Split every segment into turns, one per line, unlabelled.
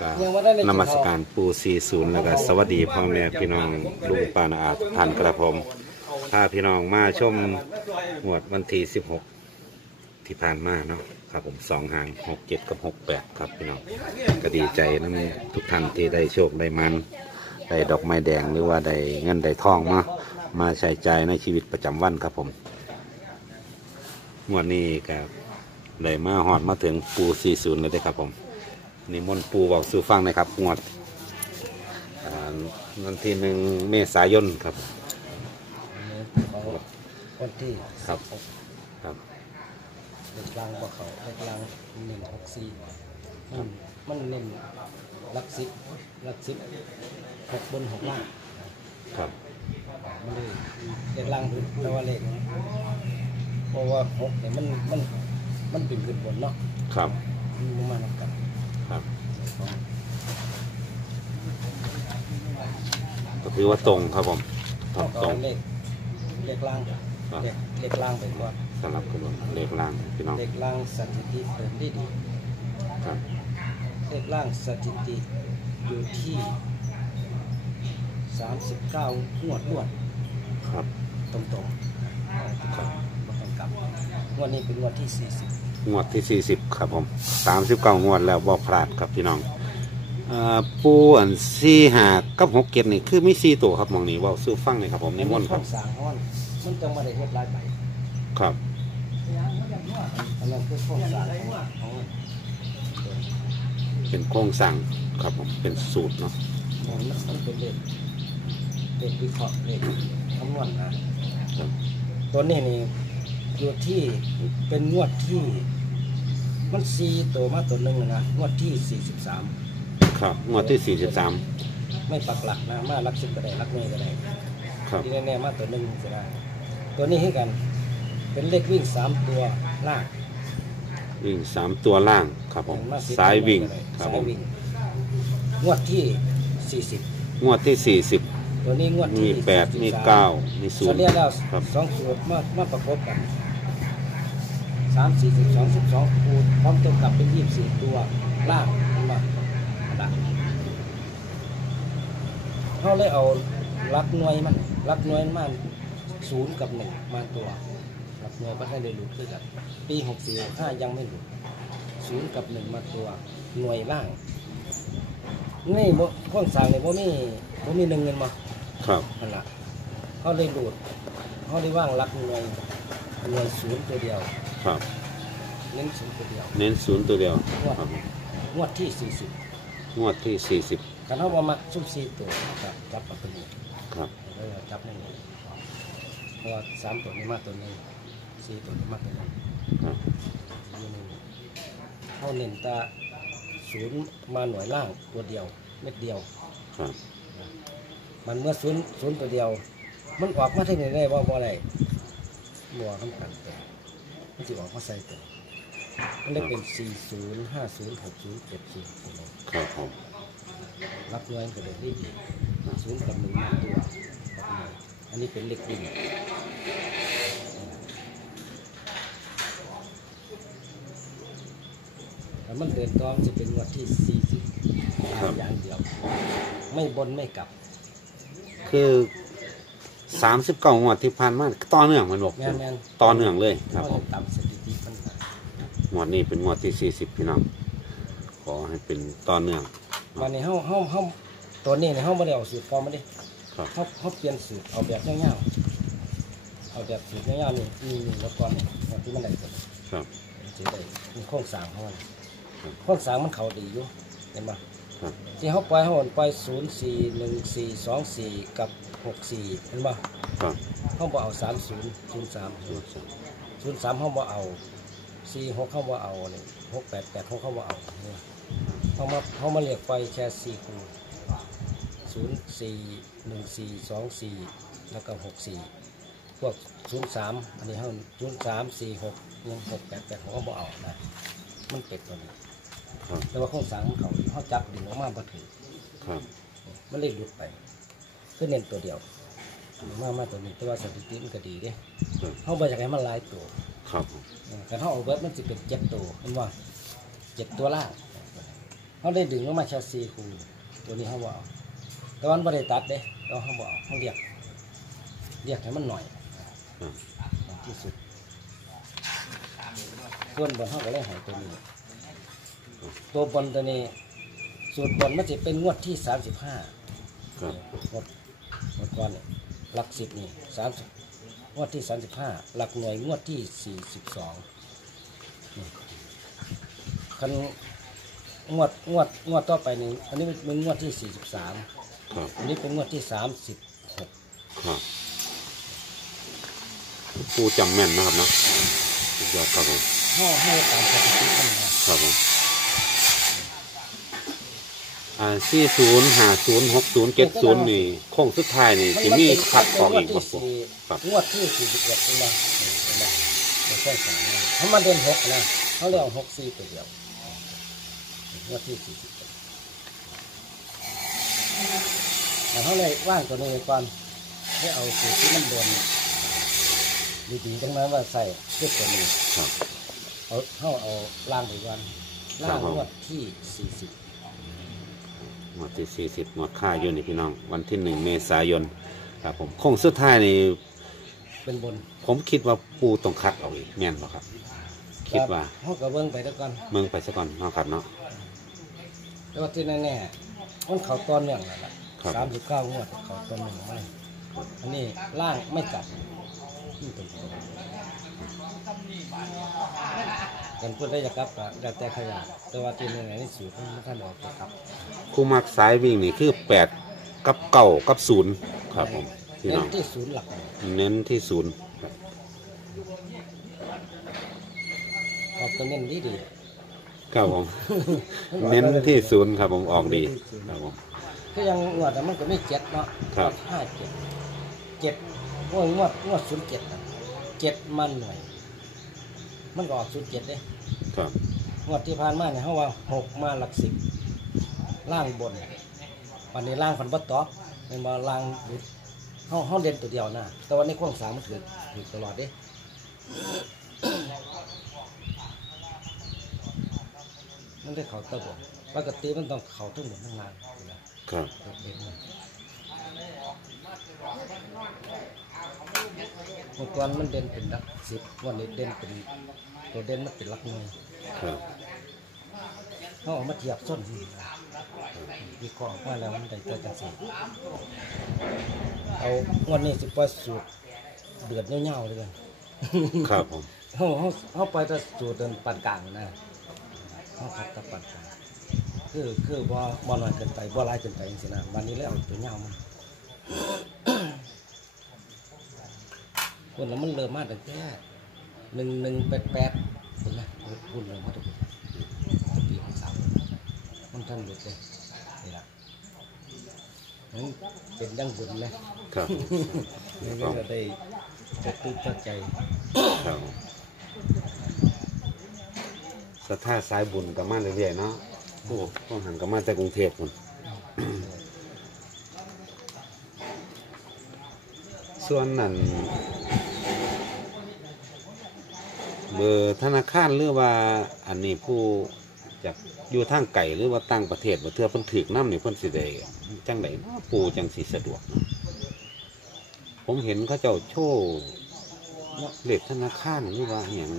กราบนมัสการปู40 แล้วก็สวัสดีพ่อแม่พี่น้องลุงปานาอาทุกท่านกระผมพาพี่น้องมาชมหวดวันที่16 ที่ผ่านมาเนาะครับผมสองหาง 67 กับ 68 ครับพี่น้องก็ดีใจนะทุกท่านที่ได้โชคได้มันได้ดอกไม้แดงหรือว่าได้เงินได้ทองมามาใช้ใจายในชีวิตประจำวันครับผมงวดนี้ก็ได้มาหอดมาถึงปู40เลยเด้อครับผม นิมนต์ปูบอกสู่ฟังหนะครับงวดอ่าวันที่หนึ่งเมษายนครับ
ของวันที่
ครับ ครับ
เด็กลังบ่เขาเด็กลังหนึ่งหกสี่มันมันเน้นลักสิบลักสิบหกบนหกล่าง
ครับ
มันเลยเด็กลังแต่ว่าเลขเพราะว่าหกเนี่ยมันมันมันเป็นขึ้นบนเนาะ
ครับ
มันบ่มานับกัน
ครับ ก็คือว่าตรงครับผมตร
เท่างกับ
ตรง
เลขเลขล่าง
ครับ
เลขเลขล่างไปก่อน
สำหรับคุณเลขล่างพี่น้อง
เลขล่างสถิติเติมได้ดี
ครับ
เลขล่างสถิติอยู่ที่สามสิบเก้างวดรวด
ครับ
ตรงๆครับบ่ต้องกลับงวดนี้เป็นงวดที่สี่สิบ
งวดที่สี่สิบครับผมสามสิบเก้างวดแล้วบ่พลาดครับพี่น้องเอ่อปูอันสี่หากับหกเก็ดนี่คือมีสี่ตัวครับหมองนี้เว่าสู้ฟังเลยครับผมนิมนต์ครับ
สร้างห้อนมันจังมาได้เฮ็ดหลายใบ
ครับ
อันนั้นคือโครงสร้างของ
เป็นโครงสร้างครับผมเป็นสูตรเนาะ
ของมันเป็นเลขเลขวิเคราะห์เลขคำนวณนะครับ ตัวนี้นี่ อยู่ที่เป็นงวดที่ มันสี่ตัวมาตัวหนึ่งนะงวดที่สี่สิบสาม
ครับงวดที่สี่สิบสาม
ไม่ปักหลักนะมารักสิบก็ได้รักเมย์ก็ได้
ครับ
ที่แน่ๆมาตัวหนึ่งก็ได้ตัวนี้ให้กัน เป็นเลขวิ่งสามตัวล่าง
วิ่งสามตัวล่างครับผม
มสิบ
สายวิ่งค
สา
รับ
ย
ผม
วิ่งงวดที่สี่สิบ
งวดที่สี่สิบ
ตัวนี้งวด
มี
ที่
แปด
43
มีเก้ามีศู
ส่วน
นย์
เรียกแล้ว
ครับ
สองสูตรมามาประกบกันสามสี่สิบสองสิบสองคูณพร้อมตัวกลับเป็นยี่สิบสี่ตัวล่างมาละเขาเลยเอารักหน่วยมันรักหน่วยมันศูนย์กับหนึ่งมาตัวรักหน่วยก็ให้ได้รู้ด้วยกันปีหกสี่ห้ายังไม่หลุดศูนย์กับหนึ่งมาตัวหน่วยล่างนี่บ่ข้องสร้างเนี่ยบ่มีบ่มีหนึ่งเงินมา
ครับ
นั่นละเขาเลยหลุดเขาเลยว่างรักหน่วยหน่วยศูนย์ตัวเดียว
ครับ
เน้นศูนย์ตัวเดียว
เน้นศูนย์ตัวเดียวครับผม
งวดที่สี่สิบ
งวดที่สี่สิบ
คันเขาบ่มักซุ่มสี่ตัวจับจับเอาตัวนี้
ครับ
แล้วก็จับนั่นเลยเพราะว่าสามตัวนี้มากตัวหนึงสี่ตัวนี้มากตัวหนึง
ครับ
อยู่ในนี้เขาเน้นแตาศูนย์มาหน่วยล่างตัวเดียวเม็ดเดียว
ครับ
มันเมื่อศูนย์ศูนย์ตัวเดียว มันออกมาที่ไหนได้ว่าบ่อะไรบัวคำกันตัว มันจะออกมาใส่ตัวมันได้เป็นสี่ศูนย์ห้าศูนย์หกศูนย์เจ็ดศูนย์
ครับผม
รับเงินก็เลยรีบศูนย์กับหนึ่งมาตัวรับหน่วยอันนี้เป็นเลขดิ่งแล้วมันเดินตอมจะเป็นงวันที่สี่สิบอย่างเดียว ไม่บนไม่กลับ
คือ สามสิบเก้างวดที่ผ่านมาต่อเนื่องมันบอก
แม่นแม่น
ต่อเนื่องเลยครับ
เขา
ผ
จะ
ม
ต่ำสถิติปัญหาง
วดนี้เป็นงวดที่สี่สิบพี่น้องขอให้เป็นต่อเนื่อง
วันนี้เฮาเฮาเฮาตัวนี้เนี่ยเฮาไม่ได้เอาสูตรฟอร์มมาดิ
ครับ
เฮาเฮาเปลี่ยนสูตรเอาแบบยาวๆเอาแบบสูตรยาวๆนี่นี่นี่แล้วก่อนนี่วันที่มันได้ตัว
ครับ
มันสิได้มีโครงสร้างของมัน
ครับ
โครงสร้างมันเข้าดีอยู่เห็นบ่
ครับ
ที่เฮาปล่อยเฮาปล่อย0 4 1 4 2 4กับ6 4เห็นบ่
ครับ
เฮาบ่เอา30 03 03เฮาบ่เอา46เฮาบ่เอานี่6 8 8 6เฮาบ่เอานี่เฮามาเฮามาเรียกปล่อยแค่4คู่ศูนย์สี่หนึ่งสี่สองสี่แล้วก็หกสี่พวกศูนย์สามอันนี้เขาศูนย์สามสี่หกยังหกแปดแปดเขาก็บอกเอานะมันเป็ดตัวนี้
ครับ
แต่ว่าโครงสร้างของเขาเขาจับดึงออกมาบ่ถือ
ครับ
มันเลยหลุดไปคือเน้นตัวเดียวมามาตัวนี้แต่ว่าสถิติมันก็ดีเด้
ครับ
เขาบ่อยากให้มันหลายตัว
ครับผม
แต่เขาเอาเบิร์ดมันจะเป็นเจ็ดตัวเห็นว่าเจ็ดตัวล่างเขาได้ดึงลงมาแค่สี่คูตัวนี้เขาบเอาแต่วามันไม่ได้ตัดเด้เราเขาบเอาเขาเรียกเรียกให้มันหน่อย
อืม
หน่อยที่สุดส่วนบนเขาก็เลยใหายตัวนี้ ตัวบนตัวนี้ สูตรบนมันจะเป็นงวดที่สามสิบห้า
ครับ
งวดงวดก่อนเนี่ยหลักสิบนี่สามสิบงวดที่สามสิบห้าหลักหน่วยงวดที่สี่สิบสองคันงวดงวดงวดต่อไปนี่อันนี้เป็นงวดที่สี่สิบสาม
ครับ
อันนี้เป็นงวดที่สามสิบหก
ครับปูจำแม่นนะครับเนาะสุดยอดครับผม
ห้าให้ตามสถิติมันมา
ครับผม อ่าสี่ศูนย์ห้าศูนย์หกศูนย์เจ็ดศูนย์นี่โค้งสุดท้ายนี่สิมีคัดออกอีกบ่ปูครับ
งวดที่สี่สิบเอ็ดนี่นะนี่เห็นไหมไม่ใช่สามนะเขามาเดินหกนะเขาเรียกหกสี่ตัวเดียวงวดที่สี่สิบเอ็ดแต่เขาเลยว่างตัวนี้ก่อนให้เอาสูตรที่มันโดนดีๆทั้งนั้นว่าใส่เพื่อตัวนี้
ครับ
เอาเขาเอาล่างไปก่อนล่างงวดที่สี่สิบ
งวดที่สี่สิบงวดค่าอยู่นี่พี่น้อง วันที่หนึ่งเมษายนครับผมโค้งสุดท้ายนี่
เป็นบน
ผมคิดว่าปูต้องคัดเอาอีกแม่นบ่ครับ คิดว่า
เขาก็เบิ้งไปแล้วก่อน
เมืองไปซะก่อนเนาะครับเนาะ
แต่ว่าที่แน่ๆมันเขาต้นเนื่องแล้วล่ะ
ครับ
สามสิบเก้างวดเขาต้นเนื่องไม่อันนี้ล่างไม่กัดนี่ตรงๆ กันพูดได้จะกลับก็แล้วแต่ขยะแต่ว่าที่แน่ๆนี่สูตรมันท่านออกจะกลับ
คู่มักสายวิ่งนี่คือแปดกับเก้ากับศูนย์ครับผมพี่
เน้
น้
น
อง
ที่ศูนย์หลักหน่วย
เน้นที่ศูนย์ครับ
ออกตัวเน้นดีดี
ครับผม เน้นที่ศูนย์ครับผมออกดีครับผม
ก็ยังงวดแต่มันก็ไม่เจ็ดเนาะ
ครับ
ห้าเจ็ดเจ็ดงวดงวดงวดศูนย์เจ็ดน่ะเจ็ดมันหน่วย มันก็ออกศูนย์เจ็ดเด้
ครับ
งวดที่ผ่านมาเนี่ยเขาว่าหกมาหลักสิบล่างบนวันนี้ล่างพันบัตตอกเป็นมาล่างหลุดเขาเขาเด่นตัวเดียวนะแต่วันนี้ข้องสามมันถือถือตลอดเด้มันได้เขาตะบนปกติมันต้องเขาทั้งหมดทั้งล่างอยู่แล้ว
ครับ
ตัวเด่น มันเมื่อก่อนมันเด่นเป็นหลักสิบวันนี้เด่นเป็นตัวเด่นมันเป็นหลักหน่วย
ครับ
เขาเอามาเทียบส้นนี่วิเคราะห์ออกมาแล้วมันได้ตัวจังสีเอางวันนี้สิปล่อยสูตรเดือดเงาๆเลยกัน
ครับผม
เขาเขาเขาไปแต่สูตรเดินปานกลางนะเขาขับแตะปานกลางคือคือบ่บ่น้อยเกินไปบ่หลายเกินไปจริงๆนะวันนี้แล้วเอาตัวเงามา คนแล้วมันเริ่มมาตั้งแต่หนึ่งหนึ่งแปดแปดเห็นไหมคุณเริ่มมาทุกปีปีของสามมันท่านหลุดเลยนี่ละนั้นเป็นดังบุญไหม
ครับ
นี่ก็ได้จะตื่นตัใจ
ครับผมสถาสายบุญก็มาเรื่อยๆเนาะโอ้ต้องหันก็มาแต่กรุงเทพคนส่วนนั้น เบอร์ธนาคารหรือว่าอันนี้ผู้จากอยู่ทางไก่หรือว่าต่างประเทศบ่เทื่อเพิ่นถือน้ำนี่เพิ่นสิได้จังไดเนาะปูจังสิสะดวกเนาะผมเห็นเขาเจ้าโชว์เลขธนาคารหรือว่าอหย่าง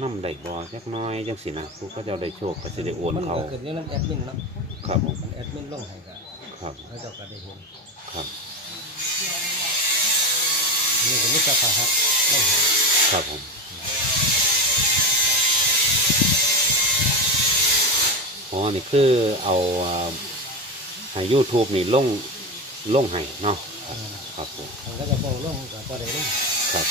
น้ำได้บ่จักหน้อยจังสินะผู้เขาเจ้าได้โชคก็สิได้โอน
มัน
เขา
ก็เกิดนี่น้ำแอดมินเนาะ
ครับผม
มันแอดมินลงให้กัน
ครับ
แล้วเจ้าก็ได้เห็น
ครับ
นี่ก็มิตรสหัสลงให้
ครับผม อ๋อนี่คือเอาอ่าให้ YouTube นี่ลงลงให้เนาะครับครับผม
มันก็จะโปร่งลงกับตัวใดลง
ครับ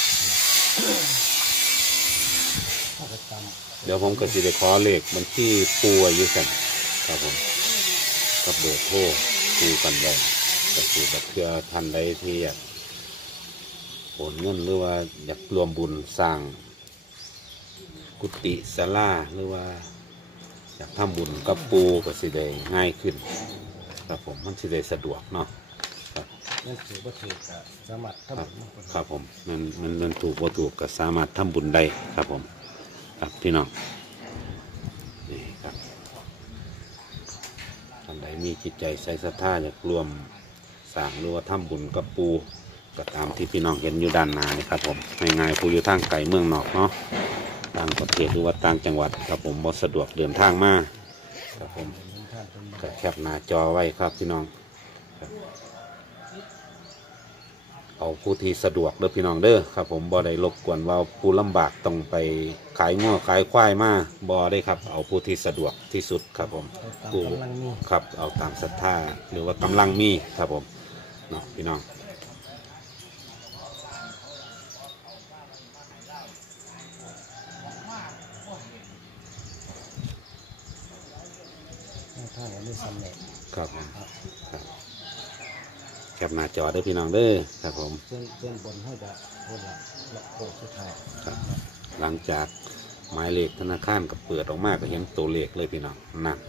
เขาก็ตาม
เดี๋ยวผมก็สิได้ขอเลขบัญชีปูอายุกันครับผมกับเบอร์โทรปูกันได้ก็คือแบบเพื่อท่านใดที่อยากโอนเงินหรือว่าอยากรวมบุญสร้างกุฏิศาลาหรือว่า อยากทำบุญกับปูก็สิได้ง่ายขึ้นครับผมมันสิได้สะดวกเนาะครับ
นั่นถือว่าถือก็สามารถ
ครับ
ทำบุญคน
ครับผมมันมันมันถูกว่าถูกก็สามารถทำบุญได้ครับผม ครับพี่น้องนี่ครับท่านใดมีจิตใจใส่ศรัทธาอยากรวมสร้างหรือว่าทำบุญกับปูก็ตามที่พี่น้องเห็นอยู่ด้านหน้านี่ครับผมง่ายๆผู้อยู่ทางไกลเมืองนอกเนาะ ต่างประเทศหรือว่าต่างจังหวัดครับผมบ่สะดวกเดินทางมาครับผม
เป็นท่านเป็นบ่
ก็แคปหน้าจอไว้ครับพี่น้องครับเอาผู้ที่สะดวกเด้อพี่น้องเด้อครับ ผมบ่ได้รบกวนว่าผู้ลำบากต้องไปขายง้อขายควายมาบ่ได้ครับ เอาผู้ที่สะดวกที่สุดครับผม
เอาตาม
ผู้
กำลังมี
ครับเอาตามศรัทธาหรือว่ากำลังมีครับผมเนาะพี่น้อง
ท่านก็มีสำเร็จ
ครับผม ครับแคปหน้าจอเด้อพี่น้องเด้อครับผม
เส้นเส้นบนให้จะพูดละละโค้งสุดท้าย
ครับ หลังจากหมายเลขธนาคารกับเปิดออกมาก็เห็นตัวเลขเลยพี่น้องนั่น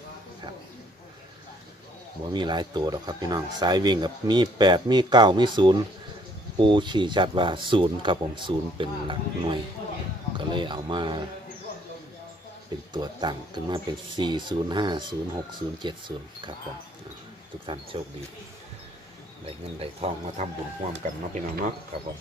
ครับบ่มีหลายตัวหรอกครับพี่น้องสายวิ่งกับมีแปดมีเก้ามีศูนย์ปูชี้ชัดว่าศูนย์ครับผมศูนย์เป็นหลักหน่วย ก็เลยเอามา เป็นตัวตั้งขึ้นมาเป็น 405 06 070 ครับผมอะ ทุกท่านโชคดีได้เงินได้ทองมาทำบุญร่วมกันเนาะพี่น้องเนาะครับผม